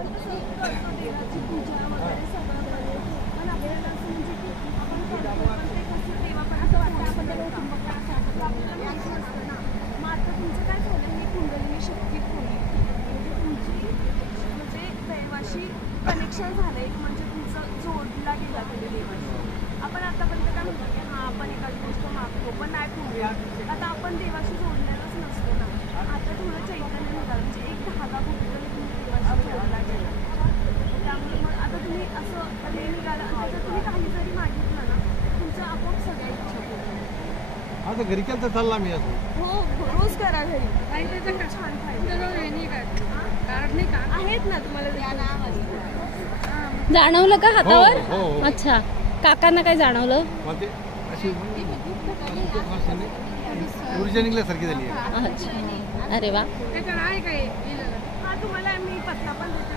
आपण कसं करतो देवाची पूजा वगैरे सगळं करतो, पण आपल्याला असं म्हणजे की आपण करतो पण ते कसं देवा पण असं वाटतं आपण त्याला चुंबकला असं वाटतं आपल्याला माहिती नसतं ना. मग आता तुमचं काय झालं, ही कुंडलिनी शक्ती खोली म्हणजे तुमची म्हणजे देवाशी कनेक्शन झालं एक, म्हणजे तुमचं जोडला गेला तुम्ही देवाशी. आपण आतापर्यंत काय म्हणतो की हां आपण एखादी गोष्ट मागतो पण नाही पूर्ण, आता आपण देवाशी जोडलेलंच नसतो ना. आता थोडं चैतन्य निघालं म्हणजे एक धागा कुठेतरी तुम्ही देवाशी जोडला गेला, त्यामुळे मग आता तुम्ही असं हे निघालं आणि त्याच्यात तुम्ही काही जरी मागितलं ना तुमच्या आपोआप सगळ्या इच्छा पूर्ण. आता घरी केलं तर चालला मी असं. हो रोज करा घरी, आणि त्याचा खूप छान फायदा आहेत ना तुम्हाला. जाणवलं का हातावर? हो, हो, हो. अच्छा, काकांना काय जाणवलं? मध्ये अशी ऊर्जा निघल्यासारखी झाली आहे. अच्छा, अरे वा. हा तुम्हाला मी पत्ता पण देते.